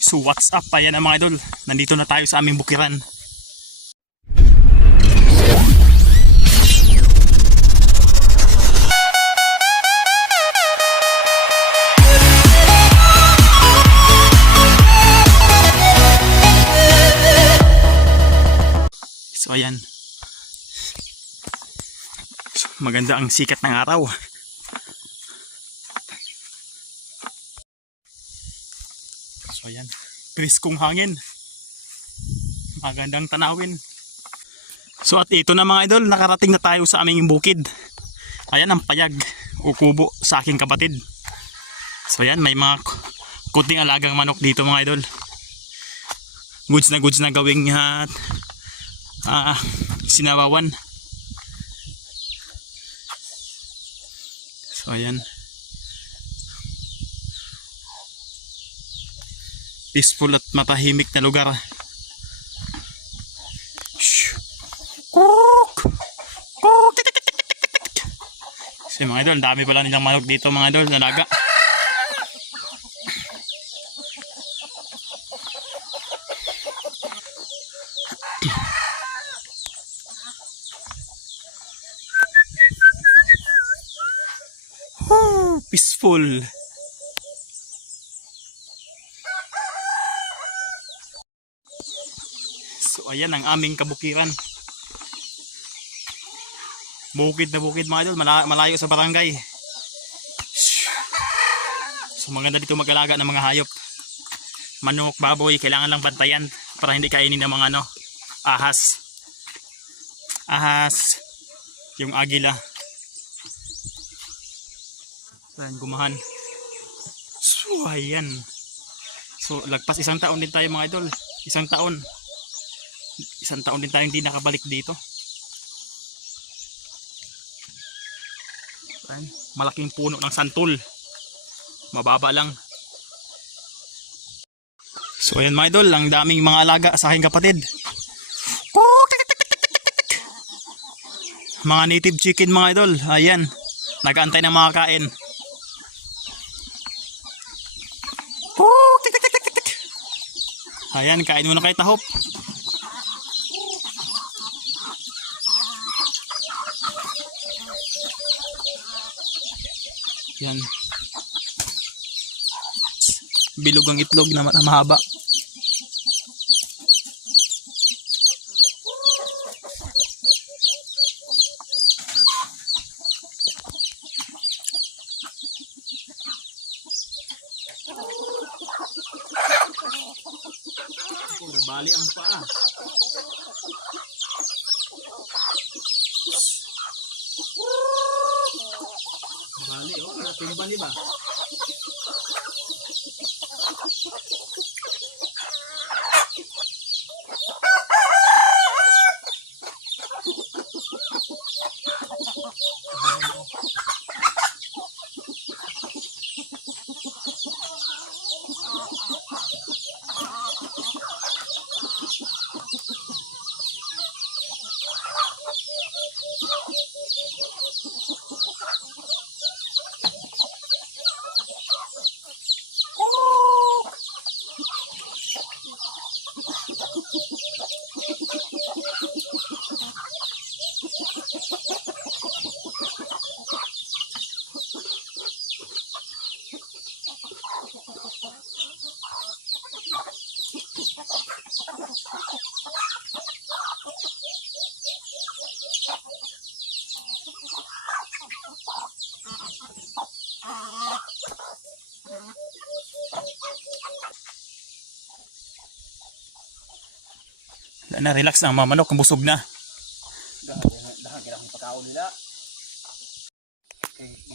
So what's up? Ayan ang mga idol. Nandito na tayo sa aming bukiran. So ayan. So, maganda ang sikat ng araw. So ayan, briskong hangin, magandang tanawin. So at ito na mga idol, nakarating na tayo sa aming bukid. Ayan ang payag o kubo sa aking kapatid. So ayan, may mga kuting alagang manok dito mga idol. Goods na gawing sinawawan. So ayan, peaceful at matahimik na lugar. So mga idol, dami pala nilang manok dito mga idol, nalaga. Peaceful. So ayan ang aming kabukiran. Bukid na bukid mga idol, malayo sa barangay. So maganda dito mag-alaga ng mga hayop. Manok, baboy, kailangan lang bantayan para hindi kainin ng mga ahas. Yung agila. So ayan, gumahan. So ayan. So lagpas isang taon din tayo mga idol. Isang taon din tayong hindi nakabalik dito. Ayan, malaking puno ng santol, mababa lang. So ayan mga idol, ang daming mga alaga sa aking kapatid. Mga native chicken mga idol. Ayan, nag-aantay ng mga kain. Ayan, kain muna kayo tahop. Yan. Bilog ang itlog na mahaba. Nabali ang paa. Bali, oh, natimba ni ba? Na-relax na ang mga manok, busog na. Dahan kinakong pagkaon nila.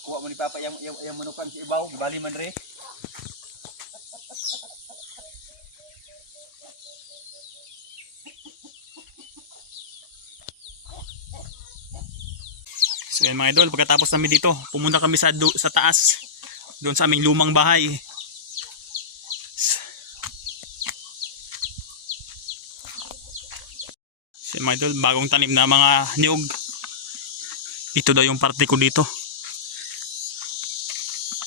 Ikuha mo ni Papa yung manukan sa ibaw, gibali man re. So yan mga idol, pagkatapos namin dito, pumunta kami sa taas, doon sa aming lumang bahay. So yan mga idol, bagong tanim na mga niyog. Ito daw yung parte ko dito.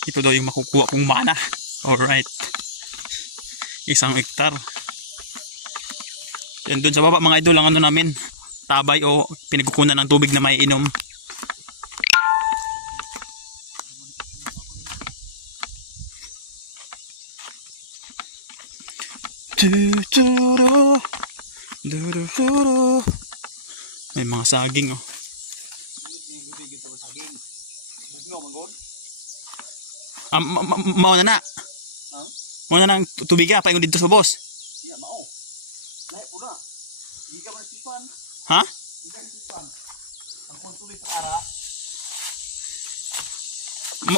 Ito daw yung makukuha kong mana. Alright. 1 hektar. Yan doon sa baba mga idol ang ano namin, tabay o pinagkukunan ng tubig na maiinom. May mga saging oh. Mao na na. Mao na nang tubiga paingon dito sa boss. Iya mao. Lahi pula. Di ka man sipan. Ha? Di ka sipan. Ang kontuloy sa ara.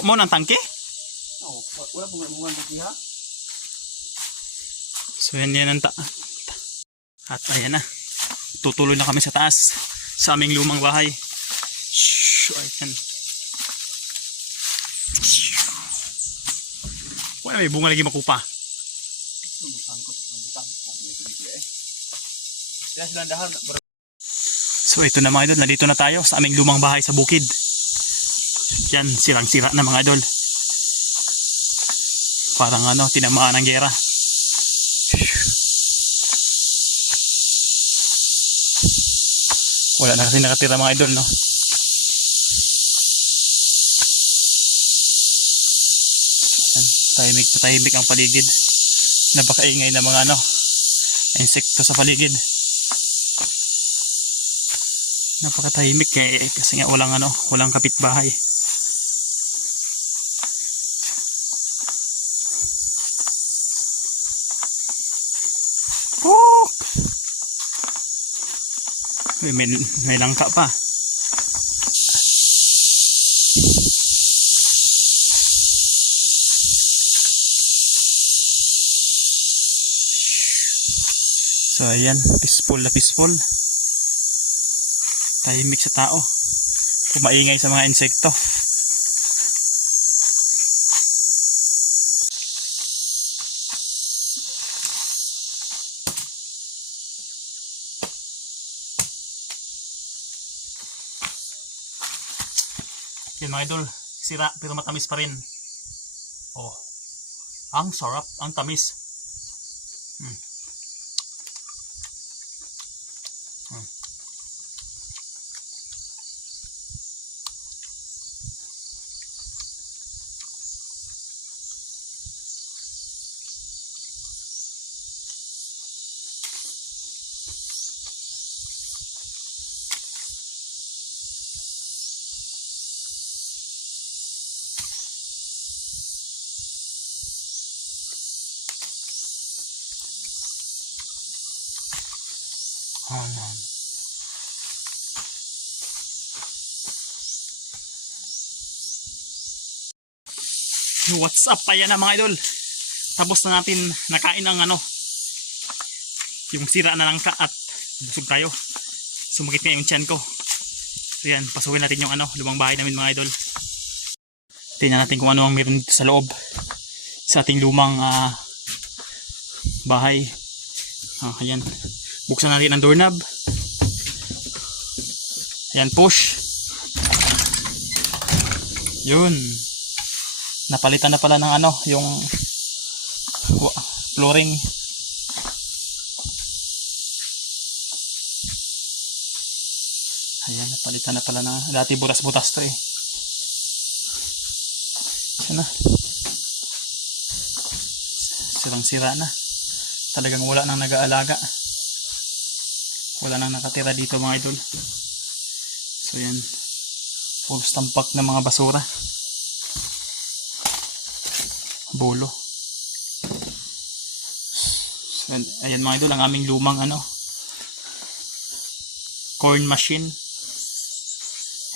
Mao nang tangke? No, wala pong mga buti ha. So yan ang at ayan na. Tutuloy na kami sa taas sa aming lumang bahay. Shhh, ayan. Wala may bunga lagi makupa. So ito na mga idol, nandito na tayo sa aming lumang bahay sa bukid. Yan, sirang-sira na mga idol. Parang ano, tinamaan ng gera. Wala na kasi nakatira mga idol, no? Tahimik na tahimik ang paligid. Napakaingay na mga ano, insekto sa paligid. Napakatahimik kasi nga walang ano, walang kapitbahay. Oh! May langka pa. So ayan, peaceful na peaceful. Tahimik sa tao. Kumaingay sa mga insekto. Yan mga idol, sira pero matamis pa rin. Oh, ang sarap, ang tamis. What's up? Ayan na mga idol. Tapos na natin nakain ang ano, yung sira na langka at busog tayo. Sumakit nga yung tiyan ko. So yan, pasukin natin yung ano, lumang bahay namin mga idol. Tingnan natin kung ano ang meron dito sa loob. Sa ating lumang bahay. Ayan. Buksan natin ang doorknob. Ayan, push. Yun. Napalitan na pala ng ano, yung flooring. Ayan, napalitan na pala ng, dati butas-butas to eh. Ayan na. Sirang-sira na. Talagang wala nang nag-aalaga. Wala nang nakatira dito mga idol. So yan, full stampak na mga basura. Bolo. Ayan mga idol, ang aming lumang ano, corn machine.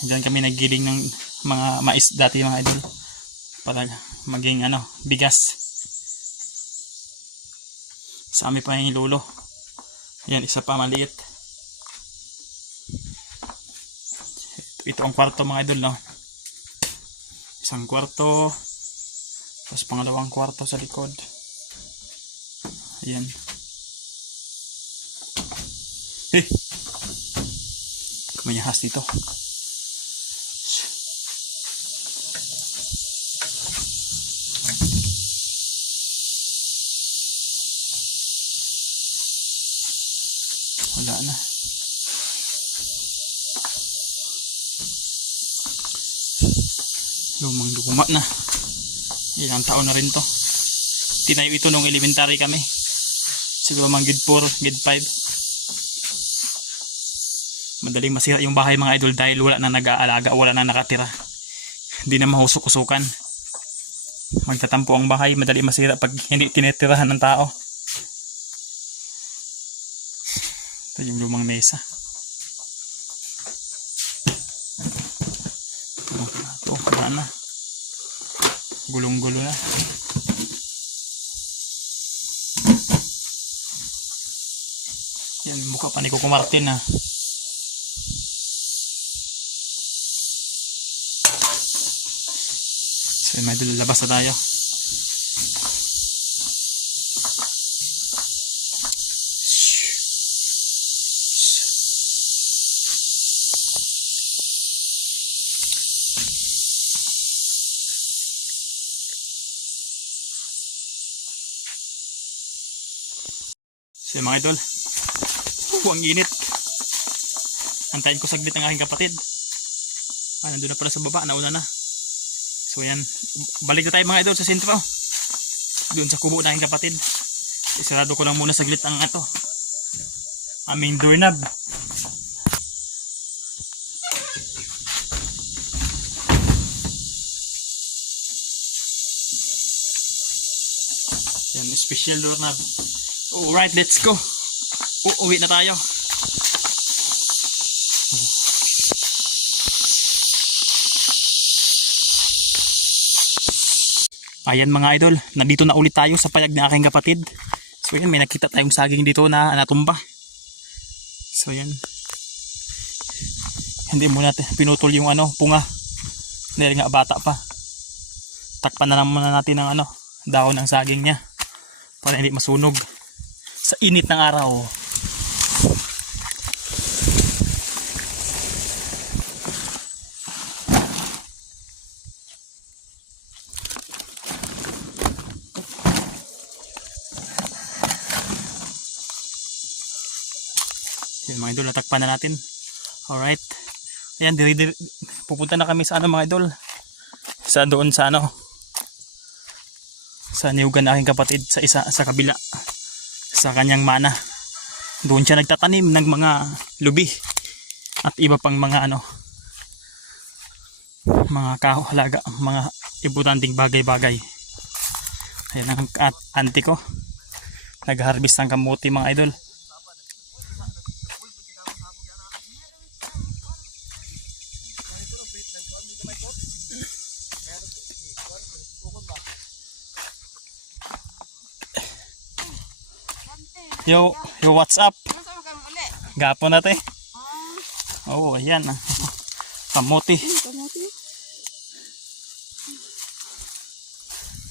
Diyan kami naggiling ng mga mais dati mga idol para maging ano, bigas sa amin pa yung lulo. Ayan, isa pa maliit. Ito ang kwarto mga idol, no? Isang kwarto. Tapos pangalawang kwarto sa likod. Ayan. Kumanyahas dito. Wala na. Lumang luma na. Ilang taon na rin to. Tinayo ito nung elementary kami. Siguro mang grade 4, grade 5. Madaling masira yung bahay mga idol dahil wala na nag-aalaga, wala na nakatira. Hindi na mahusok-usukan. Magtatampo ang bahay, madali masira pag hindi tinitirahan ng tao. Ito yung lumang mesa. Ito, wala na. Gulong-gulo na. Yan, mukha pa ni Coco Martin ha. So may labas na tayo. So mga idol, ang init. Antayin ko saglit ang aking kapatid. Nandun na pala sa baba, nauna na. So yan, balik na tayo mga idol sa sentro. Doon sa kubo na aking kapatid. Isarado ko lang muna saglit ang aming doorknob. Yan, special doorknob. Alright, let's go. Uuwi na tayo. Ayan mga idol, nandito na ulit tayo sa payag ng aking kapatid. So yan, may nakita tayong saging dito na natumba. So yan. Hindi muna pinutol yung punga. Dahil nga bata pa. Takpan na naman natin ng dahon ng saging niya. Para hindi masunog sa init ng araw. Yan mga idol, natakpan na natin. Alright. Ayan, pupunta na kami sa mga idol. Sa doon sa sa niyugan na aking kapatid sa kabila. Sa kanyang mana. Doon siya nagtatanim ng mga lubi at iba pang mga mga kahalaga, mga importanteng bagay-bagay. Ayan ang auntie ko. Nag-harvest ng kamuti mga idol. Yo, what's up? Gapon natin. Oh, ayan. Kamuti.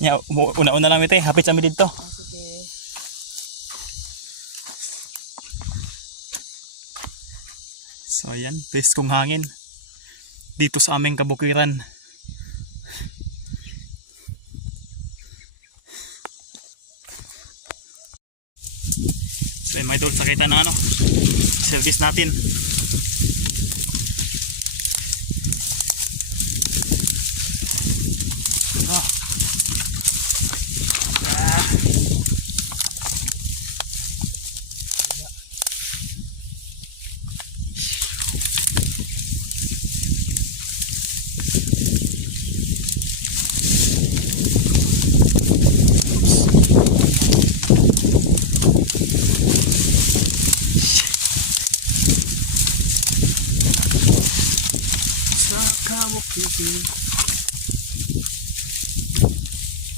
Ya, una-una lang ito. Hapit sa amin dito. So, ayan. Preskong hangin. Dito sa aming kabukiran. So yun mga idol, sakita ng service natin.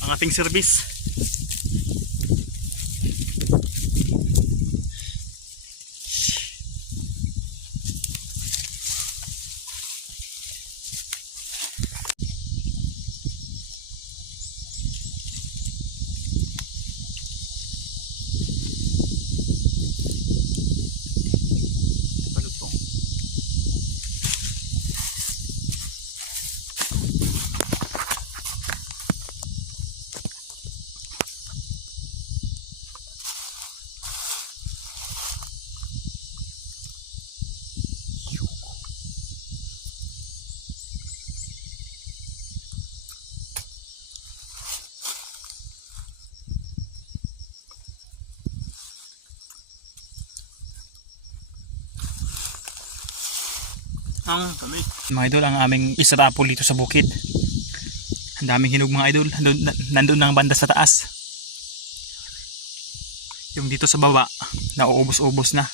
Ang ating service. Ang kami. Mga idol, ang aming israpol dito sa bukid. Ang daming hinog mga idol. Nandun ang banda sa taas. Yung dito sa baba, nauubos-ubos na.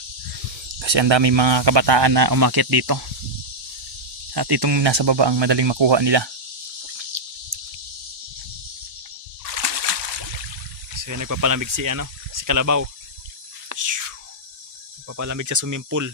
Kasi ang daming mga kabataan na umakyat dito. At itong nasa baba ang madaling makuha nila. So yan, nagpapalamig si Kalabaw. Nagpapalamig sa swimming pool.